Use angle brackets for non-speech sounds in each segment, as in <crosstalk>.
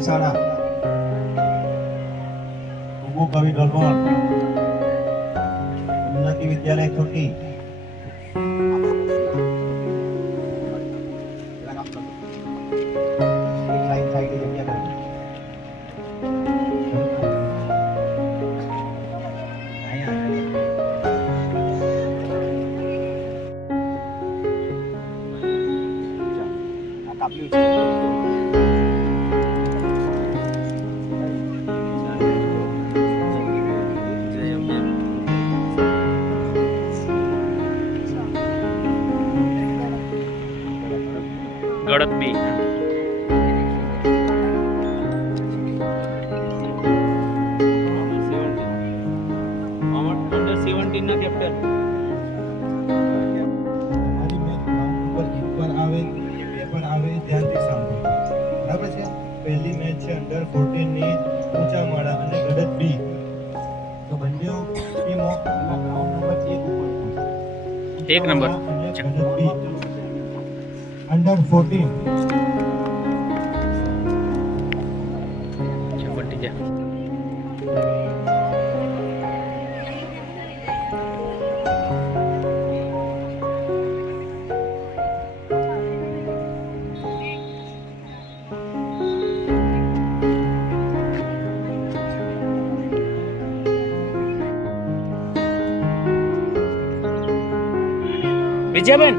sana Kubu Turki Thank you. एक number. Under fourteen વિજયબેન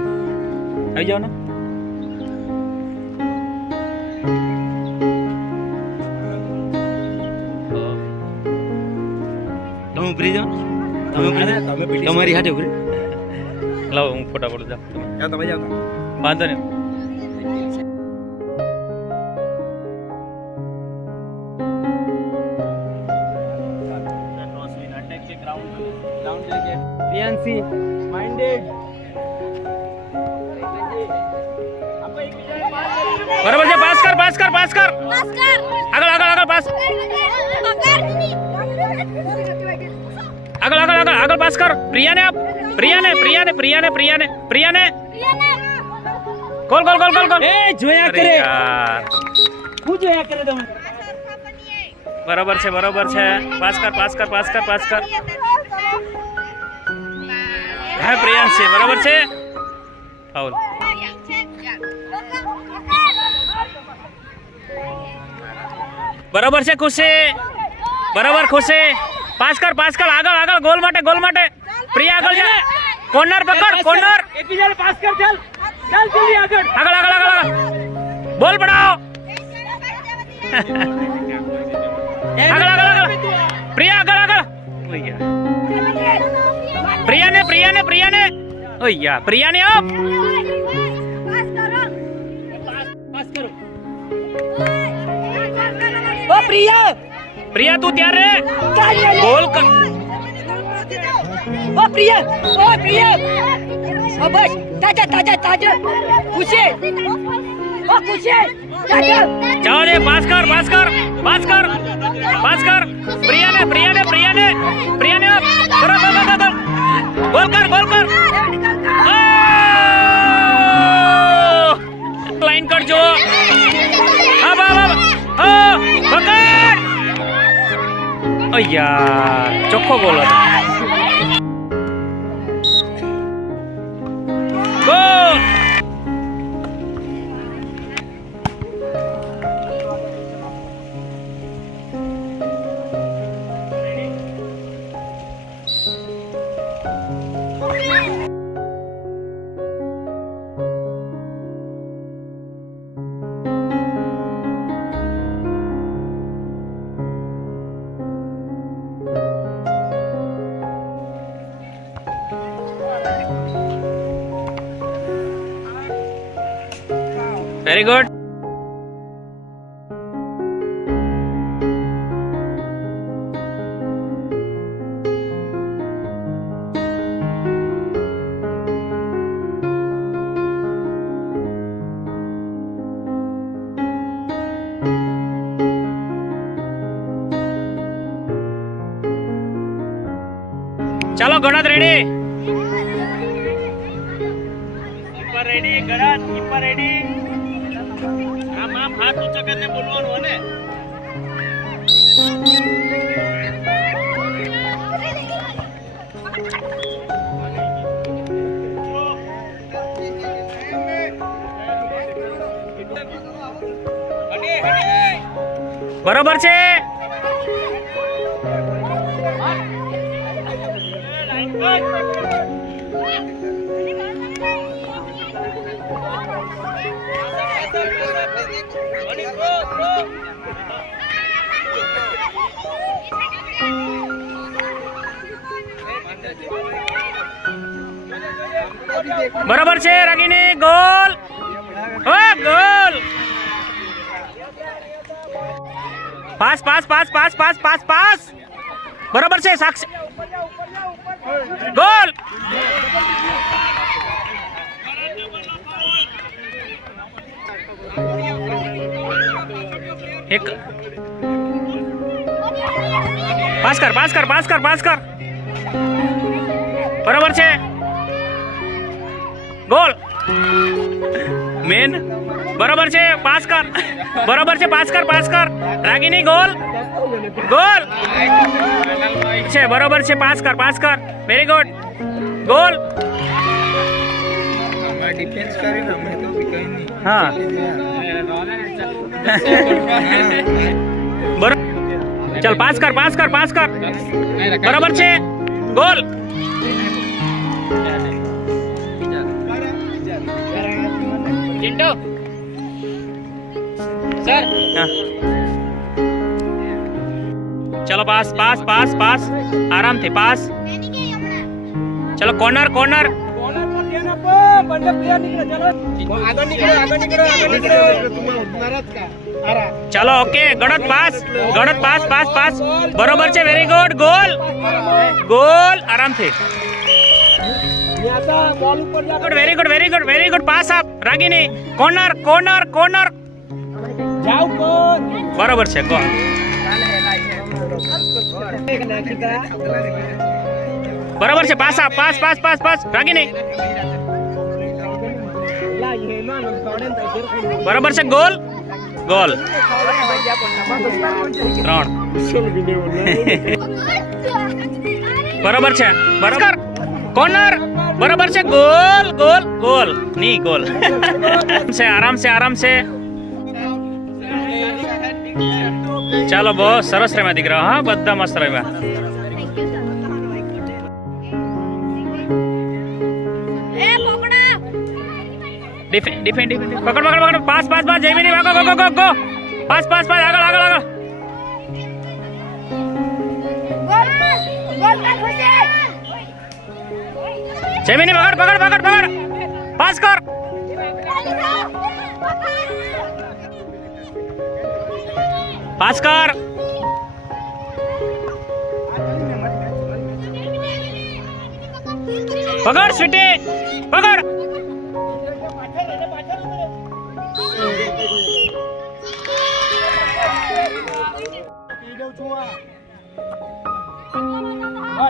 આવી જાઓ ને તમે ઉભરી જાઓ તમે ઉભરી જાઓ તમારી હાથે ઉભરી લાવો હું ફોટા પડું જાઉં તમે જાઓ વાંધો નહીં बराबर से पास कर पास कर पास कर। अगल अगल अगल पास अगल अगल अगल अगल पास कर। प्रिया ने आप प्रिया ने प्रिया ने प्रिया ने प्रिया ने प्रिया ने। Call call call call call ए जोया करे। तू जोया करे दम बराबर से बराबर से। पास कर पास कर पास कर पास कर। है प्रियांश से बराबर से। फाउल। બરાબર છે ખુશી બરાબર ખુશી પાસ કર પાસ કર આગળ આગળ ગોલ માટે ગોલ માટે પ્રિયા આગળ જા કોર્નર પકડ કોર્નર એકબીજાને પાસ કર ચાલ ચાલ જલ્દી આગળ આગળ આગળ આગળ આગળ બોલ પડાવો આગળ આગળ આગળ પ્રિયા આગળ આગળ ઓય પ્રિયાને પ્રિયાને પ્રિયાને ઓય પ્રિયાને અપ प्रिया? प्रिया तू तैयार है बोल कर ओ प्रिया ओ प्रिया। ओ बस ताज़ा ताज़ा ताज़ा। खुशी ओ खुशी ताज़ा। जाओ रे पास कर पास कर पास कर पास कर। प्रिया ने प्रिया ने प्रिया ने प्रिया ने करो करो करो बोल कर बोल कर। लाइन कर जो। अब अब अब। 哎呀，这破过了。वेरी गुड चलो गणत रेडी रेडी गणत रेडी આ બોલવાનું અને? બરોબર છે? બરોબર છે રાગીની ગોલ ઓ goal pass pass pass pass pass pass pass બરોબર છે સાક્ષી ગોલ એક પાસ કર પાસ કર પાસ કર પાસ કર બરોબર છે ગોલ મેન બરોબર છે પાસ કર બરોબર છે પાસ કર પાસ કર રાગીની ગોલ ગોલ છે બરોબર છે પાસ કર પાસ કર વેરી ગુડ ગોલ ડિફેન્સ કરીને અમે તો બી કઈ નહીં હા બરોબર ચલ પાસ કર પાસ કર પાસ કર બરોબર છે ગોલ विंडो सर चलो पास पास पास पास। आराम थे पास। चलो कॉर्नर कॉर्नर चलो। ओके गणत पास। गणत पास पास पास। बराबर छे वेरी गुड गोल गोल आराम थे good very good very good very good pass આપ રાગીની કોર્નર કોર્નર કોર્નર બરોબર છે ગોલ બરોબર છે પાસ આપ pass pass pass pass Ragini બરોબર છે ગોલ ગોલ <laughs> ત્રણ બરોબર છે બરોબર કોર્નર બરોબર છે ગોલ ગોલ ગોલ ની ગોલ છે આરામ છે આરામ છે ચાલો બહુ સરસ રમ્યા દીકરા હા બધા મસ્ત રમ્યા ડિફેન્ડ ડિફેન્ડ ડિફેન્ડ પકડ પકડ પકડ pass pass pass જયમીની વાગો go go go go pass pass pass આગળ આગળ આગળ जमीनी पकड़ पकड़ पकड़ पकड़। पास कर। पास कर। पकड़ सिटी। पकड़। Thank you.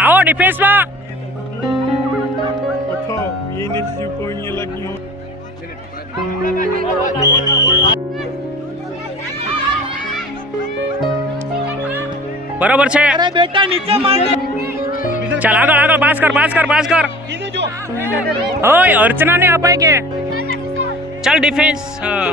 આવો ડિફેન્સમાં ઓછો એને જીવ કોઈ નહીં લાગ્યું બરોબર છે અરે બેટા નીચે માર દે ચાલ આગળ આગળ પાસ કર પાસ કર પાસ કર કીધું જો ઓય અર્ચનાને અપાય કે ચાલ ડિફેન્સ હા.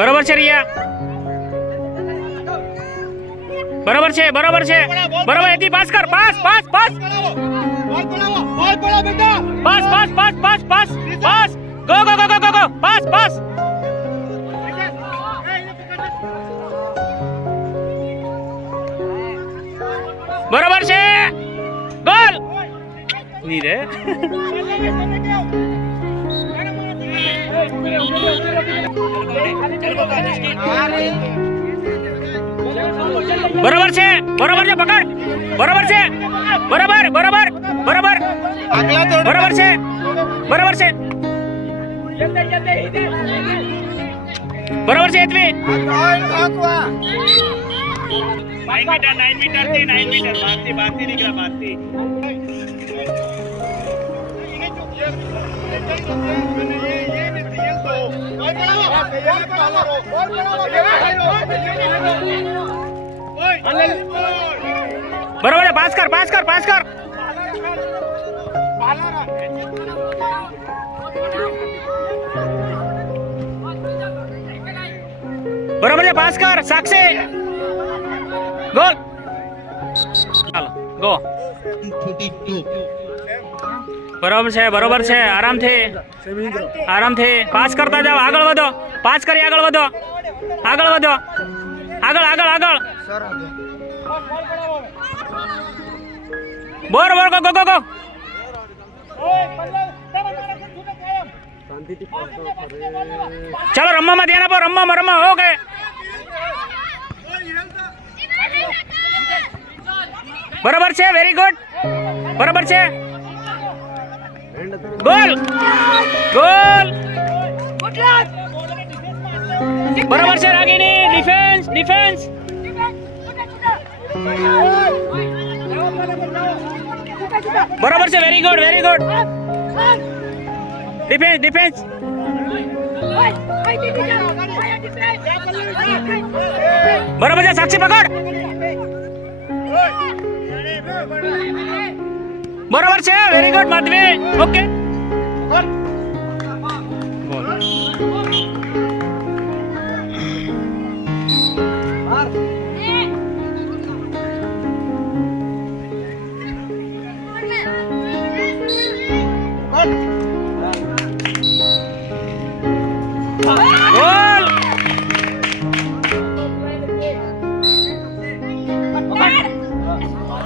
બરોબર છે રિયા? બરોબર છે બરોબર છે. બરોબર, એથી પાસ કર, pass pass pass. Pass pass pass pass pass. Pass. Go go go go go pass pass. બરોબર છે. ગોલની રે. પકડ બરોબર છે બરોબર બરોબર બરોબર બરોબર છે બરોબર છે બરોબર છે Hetvi nine metre nine metre થી નાઇન મીટર બારથી બારથી નીકળ્યા બારથી બરોબર बराबर है पास कर पास कर पास कर. बराबर है पास कर, साक्षे. गोल. चलो गो बराबर है बराबर है आराम थे. आराम थे. पास करता जाओ आगे बढ़ो पास कर आगे बढ़ो आगे बढ़ो આગળ આગળ આગળ બોર બોર ગો ગો ગો ગો ચાલો રમવામાં ધ્યાન આપો રમવામાં રમવા ઓકે બરોબર છે વેરી ગુડ બરોબર છે ગોલ ગોલ બરોબર છે રાગીની डिफेंस बराबर से very good very good defence defence बराबर से, साक्षी पकड़. बराबर से very good Madhavi. Okay okay.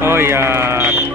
Oh ya.